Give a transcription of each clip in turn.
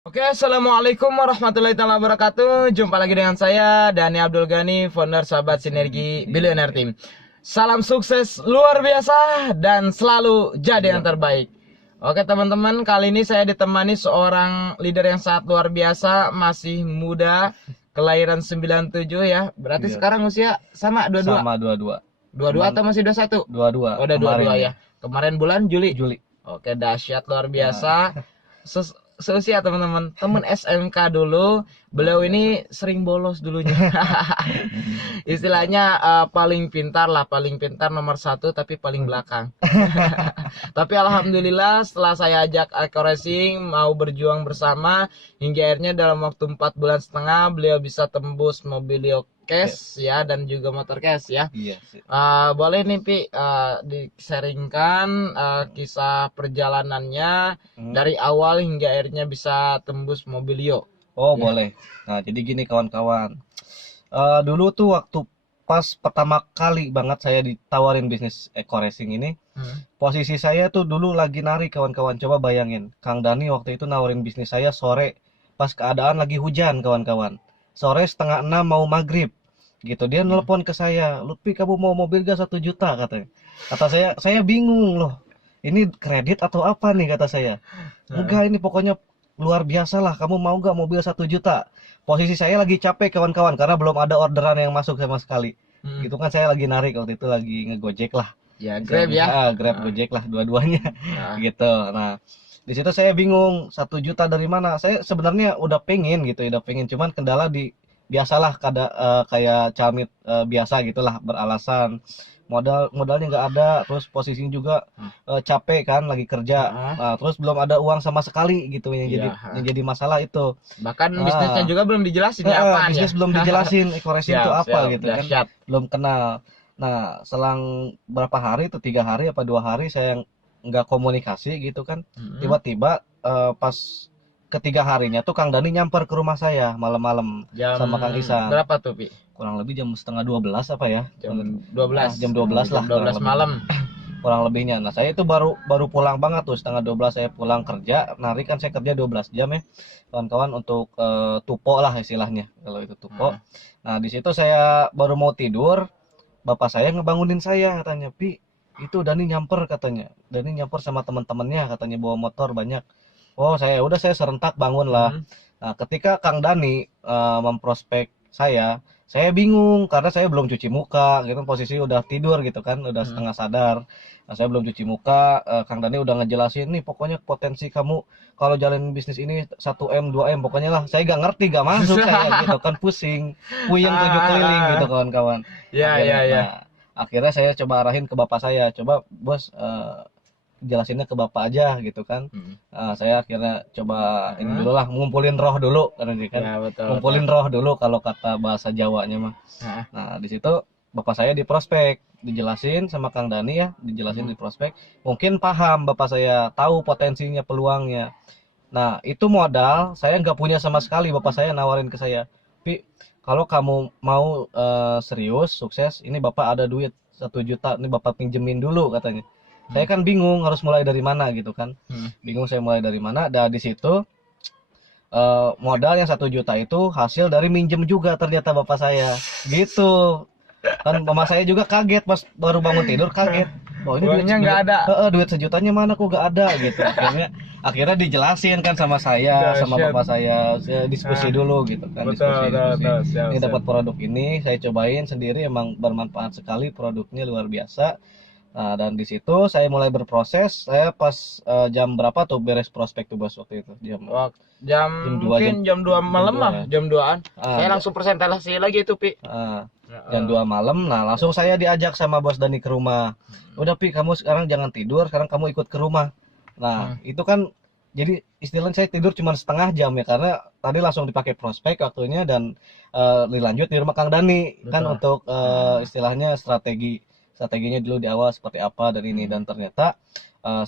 Oke, assalamualaikum warahmatullahi wabarakatuh. Jumpa lagi dengan saya, Dani Abdul Ghani, founder Sahabat Sinergi Billionaire Team. Salam sukses luar biasa dan selalu jadi yang terbaik. Oke teman-teman, kali ini saya ditemani seorang leader yang sangat luar biasa, masih muda, kelahiran 97 ya. Berarti sekarang usia sama 22? Sama 22. 22 atau masih 21? 22. Oh, udah 22 ya. ya. Kemarin bulan Juli. Juli. Oke, dahsyat luar biasa. Seusia teman-teman, teman SMK dulu. Beliau ini sering bolos dulunya. Istilahnya paling pintar lah, paling pintar nomor 1 tapi paling belakang. Tapi alhamdulillah setelah saya ajak Eco Racing mau berjuang bersama, hingga akhirnya dalam waktu 4,5 bulan beliau bisa tembus Mobilio Cash ya, dan juga motor cash ya. Iya sih. Boleh nih Pi, disaringkan kisah perjalanannya dari awal hingga akhirnya bisa tembus Mobilio. Oh Ya. boleh. Nah jadi gini kawan-kawan. Dulu tuh waktu pas pertama kali banget saya ditawarin bisnis Eco Racing ini, posisi saya tuh dulu lagi nari kawan-kawan. Coba bayangin, Kang Dani waktu itu nawarin bisnis saya sore, pas keadaan lagi hujan kawan-kawan. Sore 5:30 mau maghrib, gitu. Dia nelpon ke saya, Lutfi kamu mau mobil gak 1 juta katanya. Kata saya bingung loh. Ini kredit atau apa nih kata saya. Enggak, ini pokoknya luar biasa lah. Kamu mau gak mobil 1 juta? Posisi saya lagi capek kawan-kawan karena belum ada orderan yang masuk sama sekali. Gitu kan saya lagi narik waktu itu, lagi ngegojek lah. Ya, Grab ya. Grab, Gojek lah dua-duanya. Gitu. Nah, di situ saya bingung 1 juta dari mana. Saya sebenarnya udah pengen gitu, udah pengen. Cuman kendala di biasalah kayak camit biasa gitulah, beralasan modalnya nggak ada, terus posisinya juga capek kan lagi kerja. Nah, terus belum ada uang sama sekali gitu yang jadi masalah itu. Bahkan bisnisnya juga belum dijelasin ya apaan bisnis ya. belum dijelasin Eco Racing itu apa gitu kan. Dahsyat. Belum kenal. Nah, selang berapa hari itu, 3 hari apa 2 hari saya nggak komunikasi gitu kan. Tiba-tiba pas ketiga harinya tuh Kang Dani nyamper ke rumah saya malam-malam sama Kang Isan. Berapa tuh Pi? Kurang lebih jam 11:30 apa ya? Jam 12. Jam 12 lah. Jam 12 malam. Kurang lebihnya. Nah, saya itu baru pulang banget tuh, 11:30 saya pulang kerja. Narik kan saya kerja 12 jam ya. Kawan-kawan untuk tupo lah istilahnya kalau itu tupo. Nah, di situ saya baru mau tidur, bapak saya ngebangunin saya katanya, "Pi, itu Dani nyamper," katanya. Dani nyamper sama teman-temannya katanya, bawa motor banyak. Oh, saya serentak bangun lah. Nah, ketika Kang Dani memprospek saya bingung karena saya belum cuci muka gitu, posisi udah tidur gitu kan, udah setengah sadar. Nah, saya belum cuci muka, Kang Dani udah ngejelasin nih, pokoknya potensi kamu kalau jalan bisnis ini 1M 2M pokoknya lah. Saya gak ngerti, gak masuk saya gitu kan, puyeng 7 keliling gitu kawan-kawan. Nah, akhirnya saya coba arahin ke bapak saya, coba bos jelasinnya ke bapak aja gitu kan. Saya akhirnya coba ini dulu lah, ngumpulin roh dulu kan. Ya, betul, Ngumpulin roh dulu kalau kata bahasa Jawanya mah. Nah, di situ bapak saya di prospek, dijelasin sama Kang Dani ya, dijelasin di prospek. Mungkin paham bapak saya, tahu potensinya, peluangnya. Nah, itu modal saya nggak punya sama sekali. Bapak saya nawarin ke saya, "Pi, kalau kamu mau serius, sukses, ini bapak ada duit 1 juta, ini bapak pinjemin dulu," katanya. Saya kan bingung harus mulai dari mana gitu kan. Bingung saya mulai dari mana. Dan di situ modal yang 1 juta itu hasil dari minjem juga ternyata bapak saya. Gitu. Kan mama saya juga kaget pas baru bangun tidur, kaget. Oh, ini Uangnya nggak ada. Duit 1 jutanya mana kok nggak ada gitu. Akhirnya dijelasin kan sama saya, sama bapak saya diskusi dulu gitu kan. Diskusi. Ini dapat produk ini, saya cobain sendiri, emang bermanfaat sekali, produknya luar biasa. Nah, dan di situ saya mulai berproses. Saya pas jam berapa tuh beres prospek tuh bos waktu itu? Mungkin jam 2 malam lah, jam 2-an. Saya langsung presentasi lagi itu Pi. Jam 2 malam. Nah, langsung saya diajak sama bos Dani ke rumah. Udah Pi, kamu sekarang jangan tidur, sekarang kamu ikut ke rumah. Nah, itu kan jadi istilahnya saya tidur cuma setengah jam ya, karena tadi langsung dipakai prospek waktunya, dan dilanjut di rumah Kang Dani kan untuk istilahnya strateginya dulu di awal seperti apa dan ini. Dan ternyata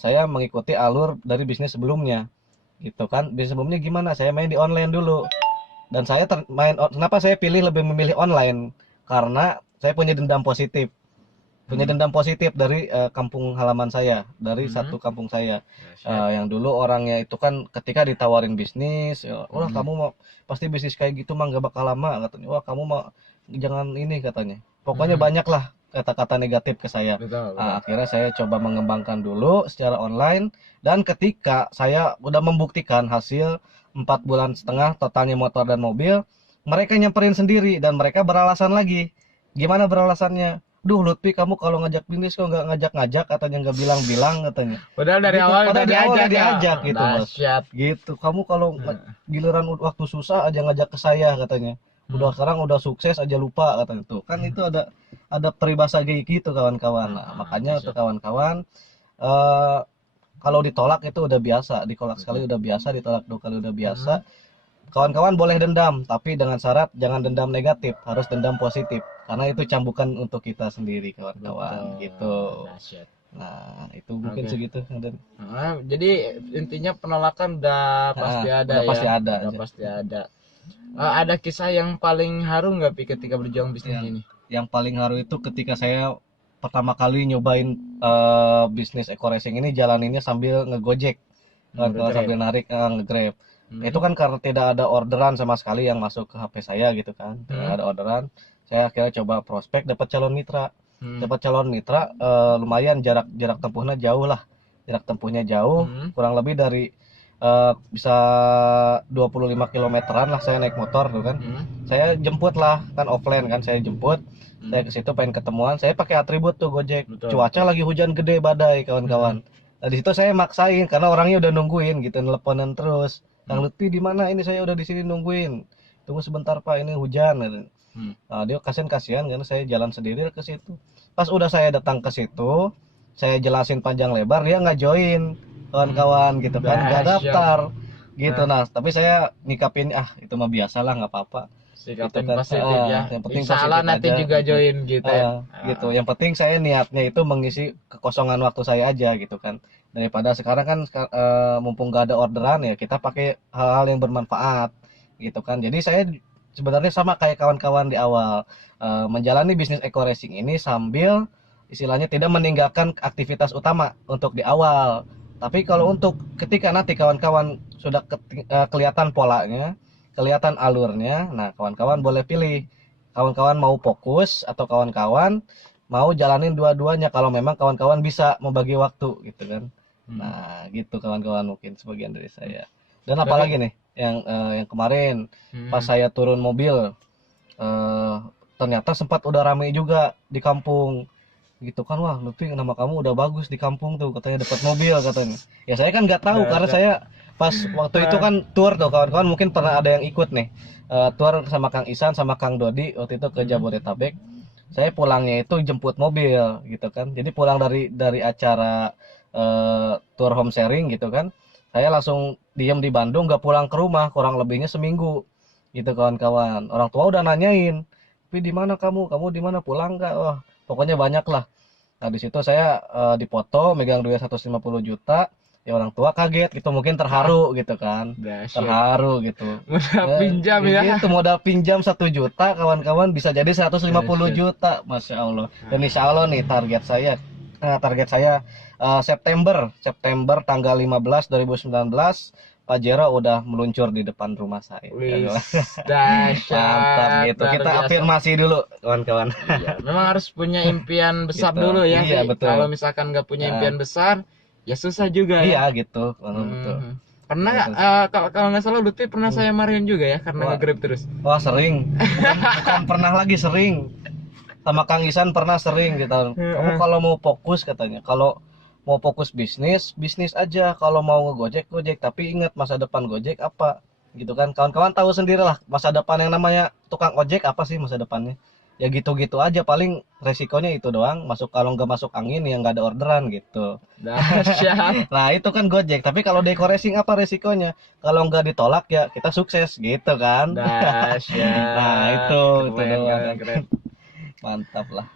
saya mengikuti alur dari bisnis sebelumnya gitu kan. Bisnis sebelumnya gimana, saya main di online dulu, dan saya kenapa saya memilih online, karena saya punya dendam positif punya dendam positif dari kampung halaman saya, dari satu kampung saya. Yang dulu orangnya itu kan ketika ditawarin bisnis, ya, wah kamu mau pasti bisnis kayak gitu mah nggak bakal lama katanya. Wah kamu mau jangan ini katanya. Pokoknya banyak lah kata-kata negatif ke saya. Betul, Nah, akhirnya saya coba mengembangkan dulu secara online, dan ketika saya udah membuktikan hasil 4,5 bulan totalnya motor dan mobil, mereka nyamperin sendiri dan mereka beralasan lagi. Gimana beralasannya? Duh Lutfi, kamu kalau ngajak bisnis kok nggak ngajak-ngajak, katanya nggak bilang-bilang katanya. Padahal dari Gitu, awal padahal udah dari awal diajak ya. diajak gitu, Bos. Dahsyat. Gitu. Kamu kalau giliran waktu susah aja ngajak ke saya katanya. Udah sekarang udah sukses aja lupa katanya. Tuh, kan itu ada peribahasa kayak gitu kawan-kawan. Nah, makanya untuk kawan-kawan eh kalau ditolak itu udah biasa, ditolak sekali udah biasa, ditolak 2 kali udah biasa. Kawan-kawan boleh dendam, tapi dengan syarat jangan dendam negatif, harus dendam positif. Karena itu cambukan untuk kita sendiri, kawan-kawan. Gitu. Dahsyat. Nah, itu mungkin Oke. segitu. Nah, jadi intinya penolakan udah pasti ada udah ya. pasti ada. Udah pasti ada. Ada kisah yang paling haru nggak Pi ketika berjuang bisnis ini? Yang paling haru itu ketika saya pertama kali nyobain bisnis eco racing ini, jalaninnya sambil ngegojek. Kalau sambil narik ngegrab. Itu kan karena tidak ada orderan sama sekali yang masuk ke HP saya gitu kan. Tidak ada orderan. Saya akhirnya coba prospek, dapat calon mitra. Dapat calon mitra, lumayan jarak tempuhnya jauh lah. Jarak tempuhnya jauh, kurang lebih dari bisa 25 kilometeran lah saya naik motor tuh kan. Saya jemput lah, kan offline kan, saya jemput. Saya ke situ pengen ketemuan, saya pakai atribut tuh Gojek. Cuaca lagi hujan gede, badai kawan-kawan. Nah di situ saya maksain karena orangnya udah nungguin gitu, nelponan terus. Kang Lutfi di mana? Ini saya udah di sini nungguin. Tunggu sebentar Pak, ini hujan. Nah, dia kasihan karena saya jalan sendiri ke situ. Pas udah saya datang ke situ, saya jelasin panjang lebar, dia nggak join kawan-kawan gitu kan, nggak daftar gitu. Nah, tapi saya nyikapin itu mah biasa lah, nggak apa-apa. Sikapin Gitu kan. positif ya. Yang penting Insya Allah positif nanti aja, juga gitu. join gitu ya. Gitu. Yang penting saya niatnya itu mengisi kekosongan waktu saya aja gitu kan. Daripada sekarang kan mumpung gak ada orderan ya kita pakai hal-hal yang bermanfaat gitu kan. Jadi saya sebenarnya sama kayak kawan-kawan di awal, menjalani bisnis eco racing ini sambil istilahnya tidak meninggalkan aktivitas utama untuk di awal. Tapi kalau untuk ketika nanti kawan-kawan sudah kelihatan polanya, kelihatan alurnya, nah kawan-kawan boleh pilih. Kawan-kawan mau fokus atau kawan-kawan mau jalanin dua-duanya kalau memang kawan-kawan bisa membagi waktu gitu kan. Nah, gitu kawan-kawan, mungkin sebagian dari saya. Dan apalagi nih yang kemarin pas saya turun mobil, ternyata sempat udah rame juga di kampung. Gitu kan, wah Lutfi nama kamu udah bagus di kampung tuh, katanya dapat mobil katanya. Ya saya kan nggak tahu karena saya pas waktu itu kan tour tuh kawan-kawan, mungkin pernah ada yang ikut nih. Tour sama Kang Isan sama Kang Dodi waktu itu ke Jabodetabek. Saya pulangnya itu jemput mobil gitu kan. Jadi pulang dari acara tour home sharing gitu kan, saya langsung diem di Bandung, gak pulang ke rumah kurang lebihnya seminggu gitu kawan-kawan. Orang tua udah nanyain, tapi di mana kamu di mana, pulang nggak? Wah pokoknya banyak lah. Nah di situ saya dipoto megang duit 150 juta. Ya orang tua kaget gitu, mungkin terharu gitu kan. Terharu gitu. Modal pinjam ya. Itu modal pinjam 1 juta kawan-kawan bisa jadi 150 juta, Masya Allah. Dan insya Allah nih target saya September tanggal 15 2019 Pajero udah meluncur di depan rumah saya. Dahsyat. Mantap gitu. Kita afirmasi dulu kawan-kawan. Iya, memang harus punya impian besar Gitu. dulu ya. Iya, betul. Kalau misalkan nggak punya impian besar, ya susah juga Iya ya. gitu. Betul. Pernah nggak, kalau nggak salah Lutfi pernah saya marahin juga ya karena nge-grab terus. Wah sering. Bukan pernah lagi, sering. Sama Kang Isan pernah sering gitu. Kamu kalau mau fokus katanya, kalau mau fokus bisnis aja, kalau mau ngegojek gojek, tapi ingat masa depan Gojek apa gitu kan. Kawan-kawan tahu sendirilah masa depan yang namanya tukang ojek apa sih masa depannya. Ya gitu-gitu aja, paling resikonya itu doang, kalau nggak masuk angin ya nggak ada orderan gitu. Dahsyat. Nah itu kan Gojek, tapi kalau deco racing apa resikonya? Kalau nggak ditolak ya kita sukses gitu kan. Dahsyat. Nah itu Keren, doang. keren. Mantap lah.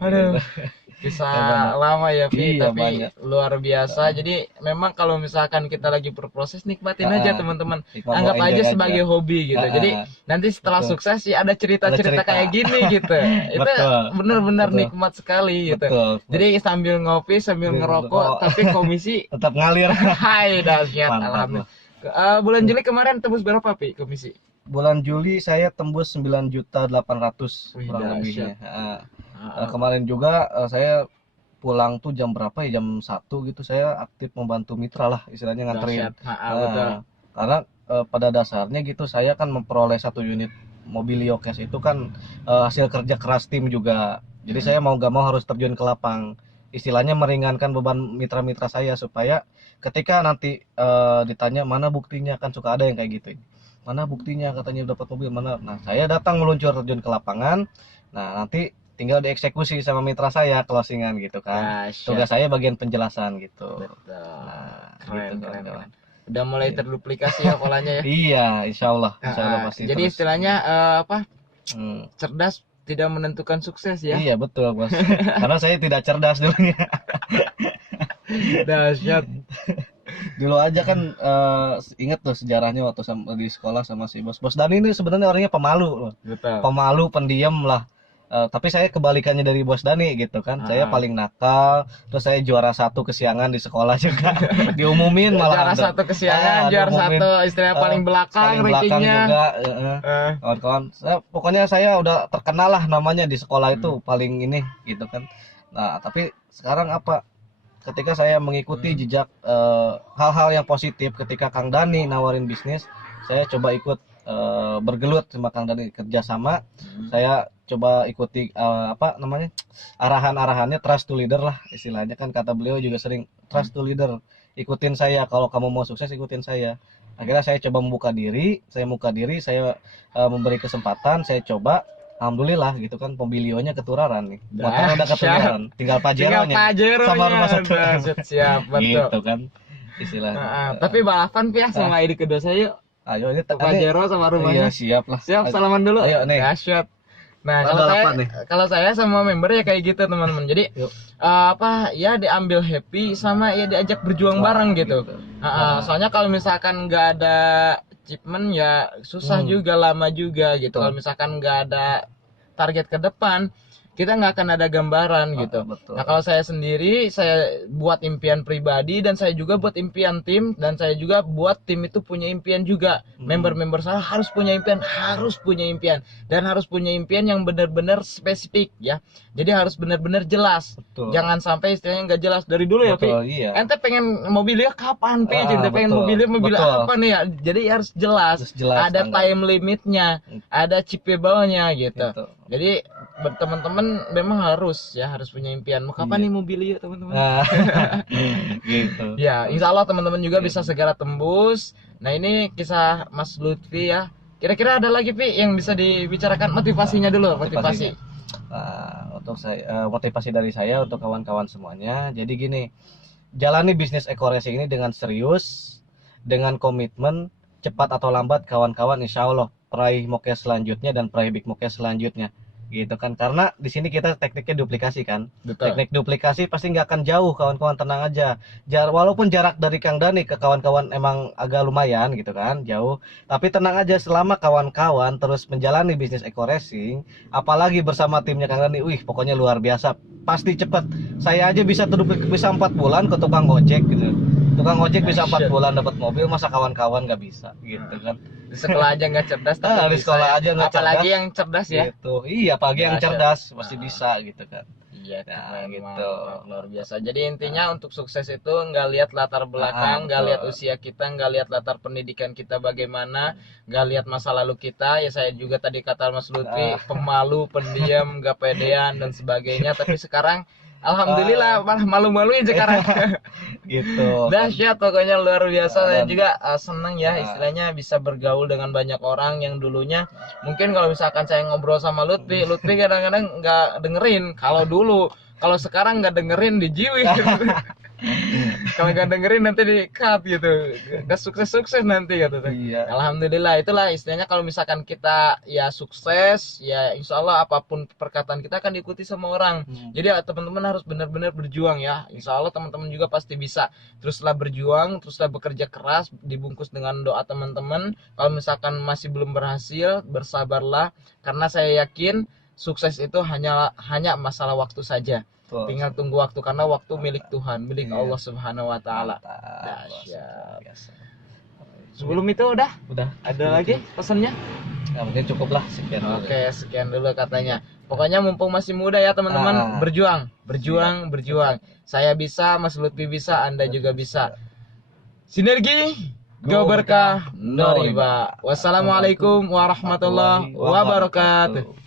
Aduh. Kisah lama ya, Vi, Iya, tapi banyak. luar biasa. Jadi memang kalau misalkan kita lagi berproses, nikmatin aja teman-teman. Nikmat, Anggap enjoy aja aja. sebagai hobi gitu. Jadi nanti setelah Betul. sukses sih ada cerita-cerita Ada cerita. kayak gini gitu. Itu Betul. benar-benar Betul. nikmat sekali gitu. Betul. Jadi sambil ngopi, sambil Sambil ngerokok, ngerokok. tapi komisi Tetap ngalir. hai dahsyat. Mantap, Alhamdulillah. Bulan Juli kemarin tembus berapa, Pi, komisi? Bulan Juli saya tembus 9.800.000 Wih, kurang dahsyat. lebihnya. Kemarin juga saya pulang tuh jam berapa ya, jam 1 gitu, saya aktif membantu mitra lah istilahnya, nganterin. Dahsyat. Betul. Karena pada dasarnya gitu saya kan memperoleh 1 unit Mobilio Cash itu kan hasil kerja keras tim juga. Jadi saya mau gak mau harus terjun ke lapang, istilahnya meringankan beban mitra-mitra saya, supaya ketika nanti ditanya mana buktinya, kan suka ada yang kayak gitu, mana buktinya katanya dapat mobil mana. Nah, saya datang meluncur terjun ke lapangan. Nah, nanti tinggal dieksekusi sama mitra saya, closingan gitu kan. Dahsyat. Tugas saya bagian penjelasan gitu. Betul. Nah, Keren, gitu, keren, kawan-kawan. keren. Udah mulai Iya. terduplikasi ya polanya ya. Iya, insya Allah pasti. Jadi terus. istilahnya apa? Hmm. Cerdas tidak menentukan sukses ya. Iya betul bos. Karena saya tidak cerdas dulunya. Dahsyat. Dulu aja kan inget tuh sejarahnya waktu di sekolah sama si bos Dani ini sebenarnya orangnya pemalu loh. Betul. Pemalu, pendiam lah. Tapi saya kebalikannya dari bos Dani gitu kan. Saya paling nakal, terus saya juara 1 kesiangan di sekolah juga. Diumumin malah. Juara 1 kesiangan, juara diumumin. 1 istilahnya paling belakang Paling belakang rankingnya. juga. Eh, Kawan-kawan, pokoknya saya udah terkenal lah namanya di sekolah itu, paling ini gitu kan. Nah, tapi sekarang apa? Ketika saya mengikuti jejak hal-hal yang positif, ketika Kang Dani nawarin bisnis, saya coba ikut bergelut sama Kang Dani, kerjasama. Saya coba ikuti apa namanya, arahan-arahannya, trust to leader lah istilahnya, kan kata beliau juga sering, trust to leader, ikutin saya, kalau kamu mau sukses ikutin saya. Akhirnya saya coba membuka diri, saya memberi kesempatan, saya coba. Alhamdulillah gitu kan, Mobilionya ketularan nih. Motor udah ketularan, tinggal Pajeronya sama rumah satu. Siap, betul. Gitu kan istilahnya. Tapi balapan Pi ya sama ID kedua saya. Ayo ini Pajero sama rumahnya. Iya, siap lah. Siap, salaman dulu. Ayo nih. Dahsyat. Nah, Ada kalau saya apa nih? kalau saya sama member ya kayak gitu teman-teman. Jadi Yuk. apa ya, diambil happy sama ya diajak berjuang bareng gitu. Soalnya kalau misalkan nggak ada achievement ya susah juga, lama juga gitu. Kalau misalkan nggak ada target ke depan, kita nggak akan ada gambaran gitu. Betul. Nah, kalau saya sendiri, saya buat impian pribadi, dan saya juga buat impian tim, dan saya juga buat tim itu punya impian juga. Member-member saya harus punya impian, dan harus punya impian yang benar-benar spesifik ya. Jadi harus benar-benar jelas. Betul. Jangan sampai istilahnya nggak jelas dari dulu ya, Pi. Betul, iya. Ente pengen mobilnya kapan, Pi? Ente pengen betul, mobil betul. apa nih ya? Jadi harus jelas. Harus jelas, Ada standar. time limitnya, ada chipable-nya gitu. Gitu. Jadi teman-teman memang harus punya impian. Mau kapan nih mobilnya, teman-teman? Nah, gitu. Ya, insya Allah teman-teman juga bisa segera tembus. Nah, ini kisah Mas Lutfi ya. Kira-kira ada lagi, Pi, yang bisa dibicarakan motivasinya dulu, motivasi. Nah, untuk saya motivasi dari saya untuk kawan-kawan semuanya. Jadi gini, jalani bisnis eco racing ini dengan serius, dengan komitmen, cepat atau lambat kawan-kawan insya Allah peraih mokes selanjutnya dan peraih big mokes selanjutnya. Gitu kan, karena di sini kita tekniknya duplikasi kan. Betul. Teknik duplikasi pasti nggak akan jauh kawan-kawan, tenang aja. Walaupun jarak dari Kang Dani ke kawan-kawan emang agak lumayan gitu kan, jauh, tapi tenang aja, selama kawan-kawan terus menjalani bisnis eco racing, apalagi bersama timnya Kang Dani, wih pokoknya luar biasa, pasti cepet. Saya aja bisa 4 bulan ke tukang ojek gitu. Tukang ojek bisa 4 bulan dapat mobil, masa kawan-kawan nggak bisa gitu kan. Di sekolah aja nggak cerdas, tapi Di bisa sekolah ya. aja nggak cerdas. Apalagi yang cerdas ya. Gitu. Iya, apalagi yang Dahsyat. cerdas pasti bisa gitu kan. Iya, Nah, keren, gitu. mantap, luar biasa. Jadi intinya untuk sukses itu nggak lihat latar belakang, nggak betul. lihat usia kita, nggak lihat latar pendidikan kita bagaimana, nggak lihat masa lalu kita. Ya saya juga tadi kata Mas Lutfi, pemalu, pendiam, nggak pedean dan sebagainya. Tapi sekarang alhamdulillah malah malu-maluin sekarang. Gitu. Dahsyat, pokoknya luar biasa. Saya Dan- juga senang ya istilahnya bisa bergaul dengan banyak orang yang dulunya mungkin kalau misalkan saya ngobrol sama Lutfi kadang-kadang nggak dengerin. Kalau dulu, kalau sekarang nggak dengerin, dijiwi. Kalau nggak dengerin nanti di cut gitu. Nggak sukses nanti gitu. Iya. Alhamdulillah, itulah istilahnya kalau misalkan kita ya sukses, ya insya Allah apapun perkataan kita akan diikuti sama orang. Jadi ya, teman-teman harus benar-benar berjuang ya. Insya Allah teman-teman juga pasti bisa. Teruslah berjuang, teruslah bekerja keras, dibungkus dengan doa teman-teman. Kalau misalkan masih belum berhasil, bersabarlah, karena saya yakin sukses itu hanya masalah waktu saja. Betul. Tinggal tunggu waktu, karena waktu milik Tuhan, milik Iya. Allah Subhanahu wa taala. Mantap. Dahsyat. Biasa. Sebelum itu udah ada lagi pesannya? Ya, mungkin cukup lah sekian dulu. Oke, sekian dulu katanya. Pokoknya mumpung masih muda ya teman-teman, berjuang. Saya bisa, Mas Lutfi bisa, Anda juga bisa. Sinergi, go berkah, no riba. Wassalamualaikum warahmatullahi wabarakatuh.